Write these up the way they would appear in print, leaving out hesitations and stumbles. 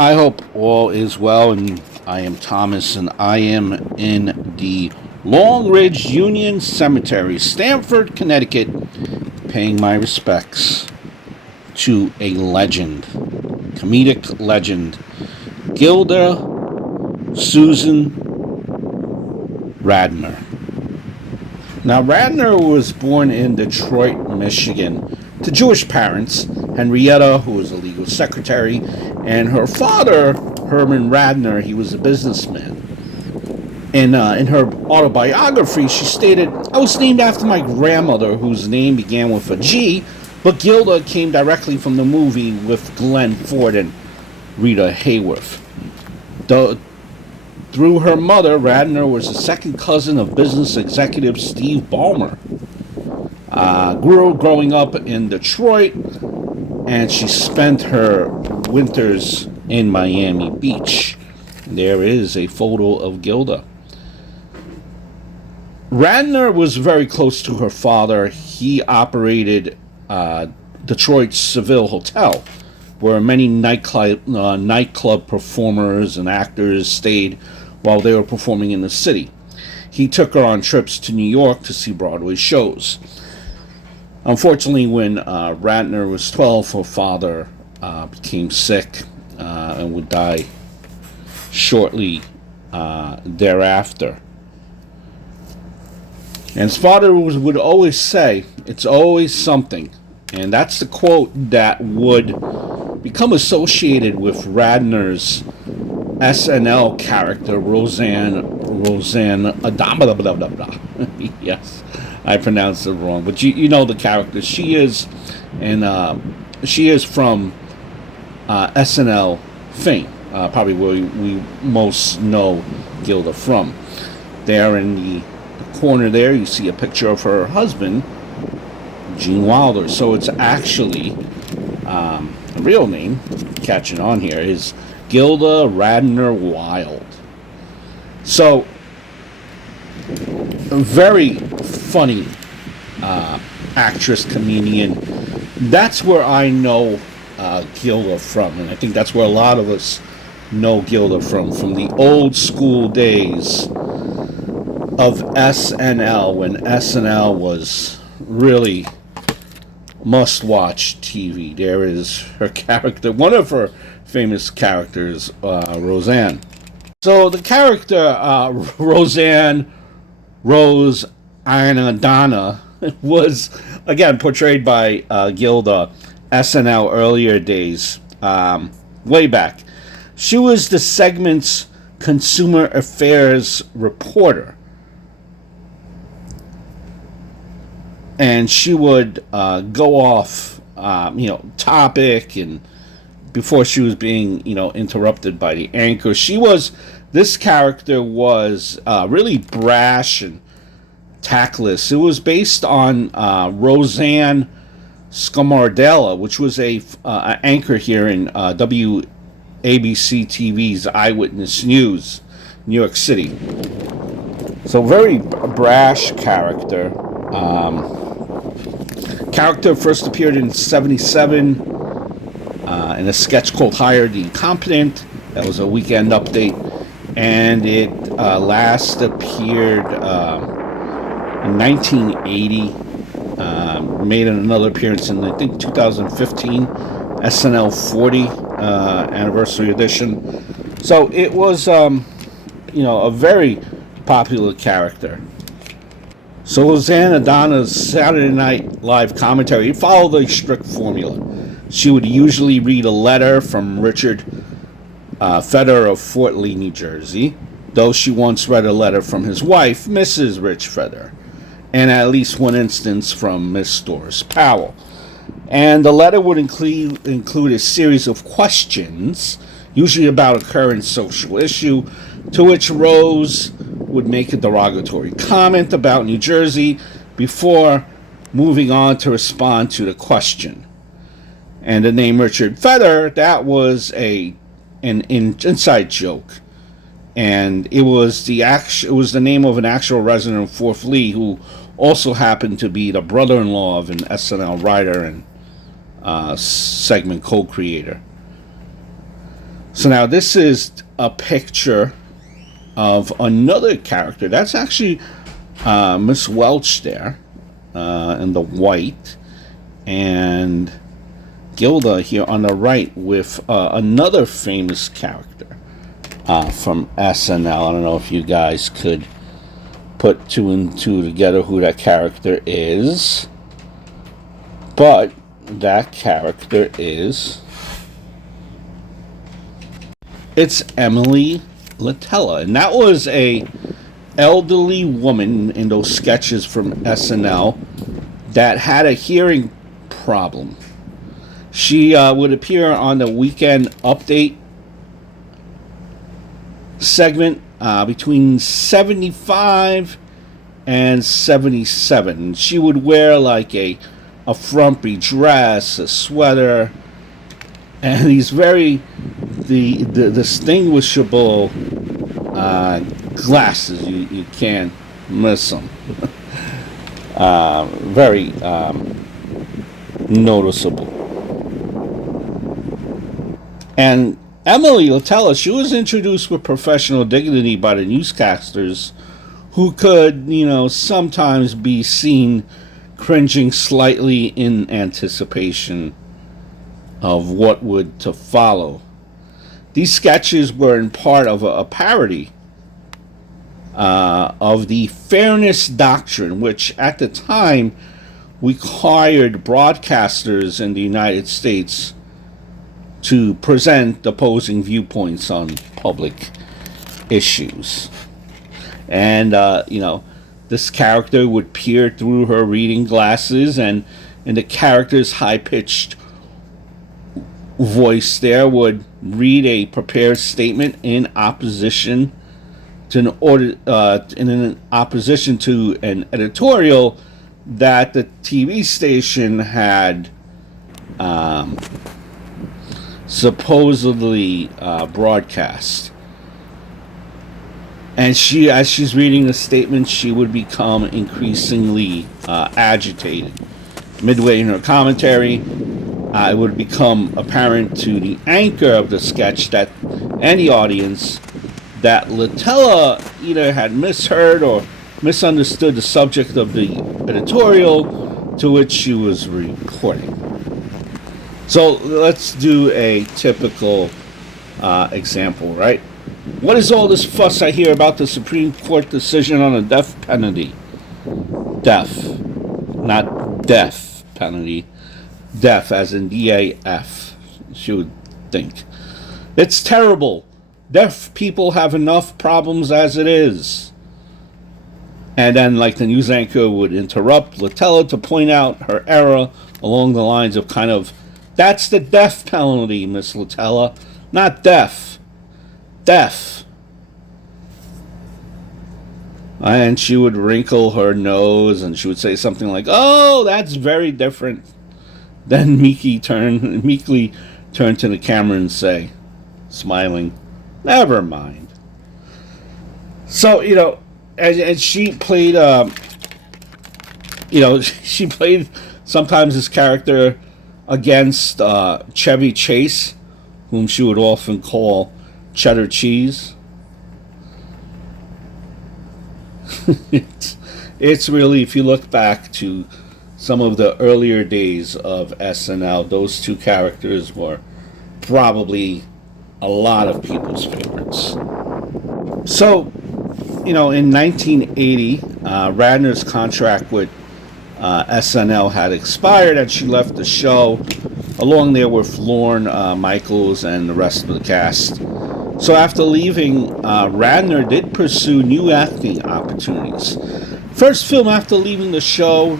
I hope all is well, and I am Thomas, and I am in the Long Ridge Union Cemetery, Stamford, Connecticut, paying my respects to a legend, comedic legend, Gilda Susan Radner. Now, Radner was born in Detroit, Michigan, to Jewish parents, Henrietta, who was a legal secretary, and her father, Herman Radner, he was a businessman. In her autobiography, she stated, "I was named after my grandmother, whose name began with a G, but Gilda came directly from the movie with Glenn Ford and Rita Hayworth." Through her mother, Radner was a second cousin of business executive Steve Ballmer. Growing up in Detroit, and she spent her winters in Miami Beach. There is a photo of Gilda. Radner was very close to her father. He operated Detroit's Seville Hotel, where many nightclub performers and actors stayed while they were performing in the city. He took her on trips to New York to see Broadway shows. Unfortunately, when Radner was 12, her father became sick and would die shortly thereafter. And his father would always say, "It's always something." And that's the quote that would become associated with Radner's SNL character, Roseanne Adama. Yes, I pronounced it wrong, but you know the character. She is from SNL fame, probably where we most know Gilda from. There in the corner there, you see a picture of her husband, Gene Wilder. So it's actually a real name, catching on here, is Gilda Radner Wilde. So, a very funny actress, comedian. That's where I know Gilda from, and I think that's where a lot of us know Gilda from the old school days of SNL, when SNL was really must-watch TV. There is her character, one of her famous characters, Roseanne. So the character Roseanne Rose Anadana was again portrayed by Gilda SNL earlier days, way back. She was the segment's consumer affairs reporter, and she would go off, topic, and before she was being, interrupted by the anchor. This character was really brash and tactless. It was based on Roseanne Scamardella, which was a anchor here in WABC TV's Eyewitness News, New York City. So very brash character. Character first appeared in '77 in a sketch called Hire the Incompetent. That was a weekend update. And it last appeared in 1980. Made another appearance in, I think, 2015 SNL 40 anniversary edition. So it was, a very popular character. So Roseanne Adana's Saturday Night Live commentary followed a strict formula. She would usually read a letter from Richard Feder of Fort Lee, New Jersey, though she once read a letter from his wife, Mrs. Rich Feder, and at least one instance from Miss Doris Powell. And the letter would include a series of questions, usually about a current social issue, to which Rose would make a derogatory comment about New Jersey before moving on to respond to the question. And the name Richard Feder, that was an inside joke, and it was the name of an actual resident of Fort Lee who also happened to be the brother-in-law of an SNL writer and segment co-creator. So now this is a picture of another character. That's actually Miss Welch there in the white, and Gilda here on the right with another famous character from SNL. I don't know if you guys could put two and two together who that character is, but that character is, it's Emily Latella, and that was a elderly woman in those sketches from SNL that had a hearing problem. She would appear on the Weekend Update segment between 75 and 77. She would wear like a frumpy dress, a sweater, and these very the distinguishable glasses. You can't miss them. Very noticeable. And Emily Latella, she was introduced with professional dignity by the newscasters, who could, sometimes be seen cringing slightly in anticipation of what would to follow. These sketches were in part of a parody of the fairness doctrine, which at the time required broadcasters in the United States to present opposing viewpoints on public issues. And, this character would peer through her reading glasses, and the character's high-pitched voice there would read a prepared statement in opposition to an editorial that the TV station had supposedly broadcast. And as she's reading the statement, she would become increasingly agitated. Midway in her commentary, it would become apparent to the anchor of the sketch and the audience that Latella either had misheard or misunderstood the subject of the editorial to which she was reporting. So let's do a typical example, right? What is all this fuss I hear about the Supreme Court decision on the death penalty? Death, not death penalty. Deaf, as in D-A-F, she would think. It's terrible. Deaf people have enough problems as it is. And then, like, the news anchor would interrupt Latella to point out her error along the lines of that's the death penalty, Miss Latella, not deaf. Deaf. And she would wrinkle her nose and she would say something like, "Oh, that's very different." Then meekly turn to the camera and say, smiling, "Never mind." So, and she played, she played sometimes this character against Chevy Chase, whom she would often call Cheddar Cheese. It's really, if you look back to some of the earlier days of SNL, those two characters were probably a lot of people's favorites. So, in 1980, Radner's contract with SNL had expired, and she left the show along there with Lorne Michaels and the rest of the cast. So after leaving, Radner did pursue new acting opportunities. First film after leaving the show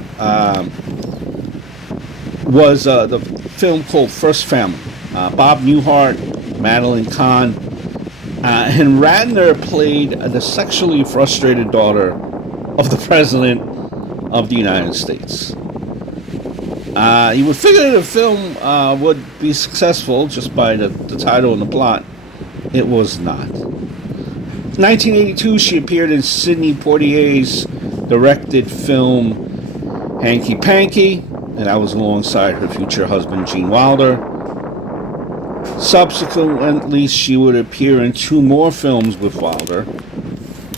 was the film called First Family. Bob Newhart, Madeline Kahn, and Radner played the sexually frustrated daughter of the President of the United States. You would figure the film would be successful just by the title and the plot. It was not. In 1982, she appeared in Sidney Poitier's directed film Hanky Panky, and that was alongside her future husband Gene Wilder. Subsequently, she would appear in two more films with Wilder.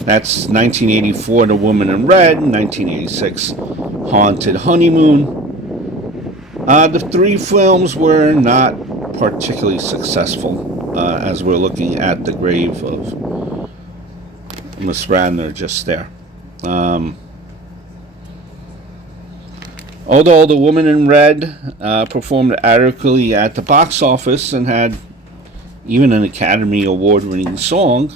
That's 1984, The Woman in Red, 1986, Haunted Honeymoon. The three films were not particularly successful, as we're looking at the grave of Miss Radner just there. Although The Woman in Red performed adequately at the box office and had even an Academy Award-winning song,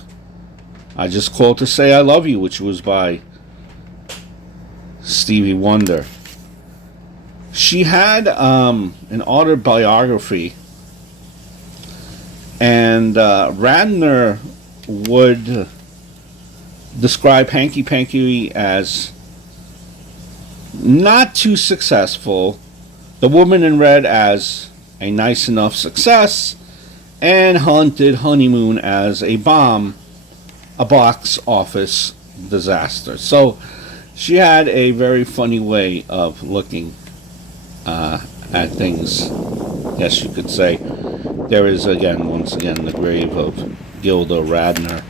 I Just Called to Say I Love You, which was by Stevie Wonder. She had an autobiography, and Radner would describe Hanky Panky as not too successful, The Woman in Red as a nice enough success, and Haunted Honeymoon as a bomb, a box office disaster. So she had a very funny way of looking at things, yes, you could say. There is, once again, the grave of Gilda Radner.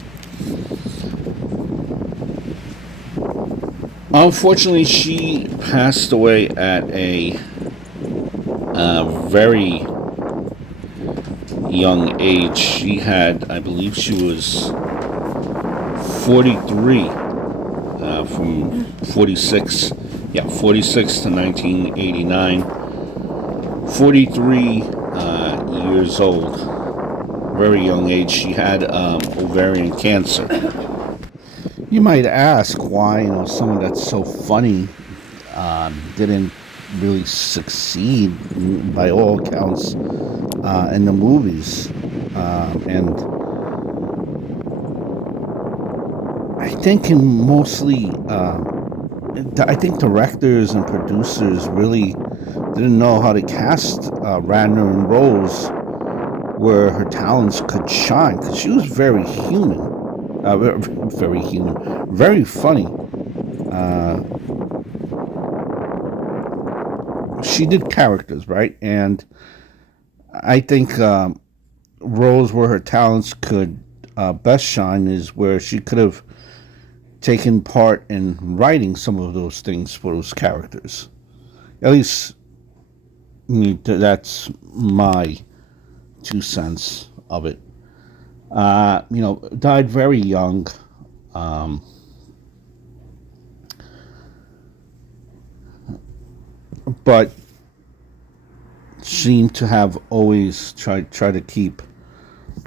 Unfortunately, she passed away at a very young age. She had, I believe she was 43, from 46 to 1989. 43 years old. Very young age. She had ovarian cancer. You might ask why, someone that's so funny didn't really succeed by all accounts in the movies. And I think I think directors and producers really didn't know how to cast Radner in roles where her talents could shine, because she was very human. Very human, very funny. She did characters, right? And I think roles where her talents could best shine is where she could have taken part in writing some of those things for those characters. At least, that's my 2 cents of it. Died very young. But seemed to have always tried to keep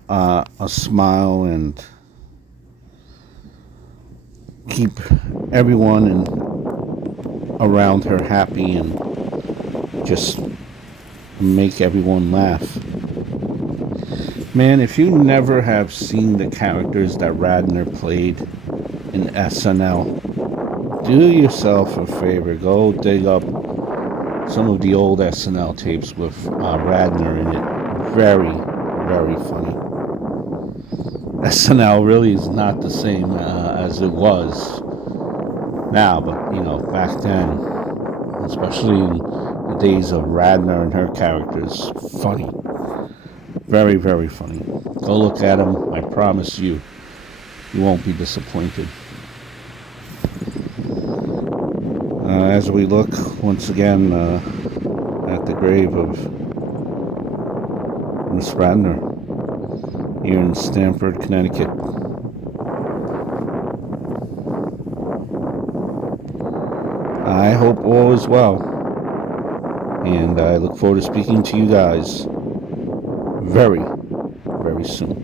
a smile and keep everyone around her happy and just make everyone laugh. Man, if you never have seen the characters that Radner played in SNL, do yourself a favor. Go dig up some of the old SNL tapes with Radner in it. Very, very funny. SNL really is not the same as it was now, but back then, especially in the days of Radner and her characters, funny. Very, very funny. Go look at them. I promise you, you won't be disappointed. As we look once again at the grave of Miss Radner here in Stamford, Connecticut. I hope all is well, and I look forward to speaking to you guys very, very soon.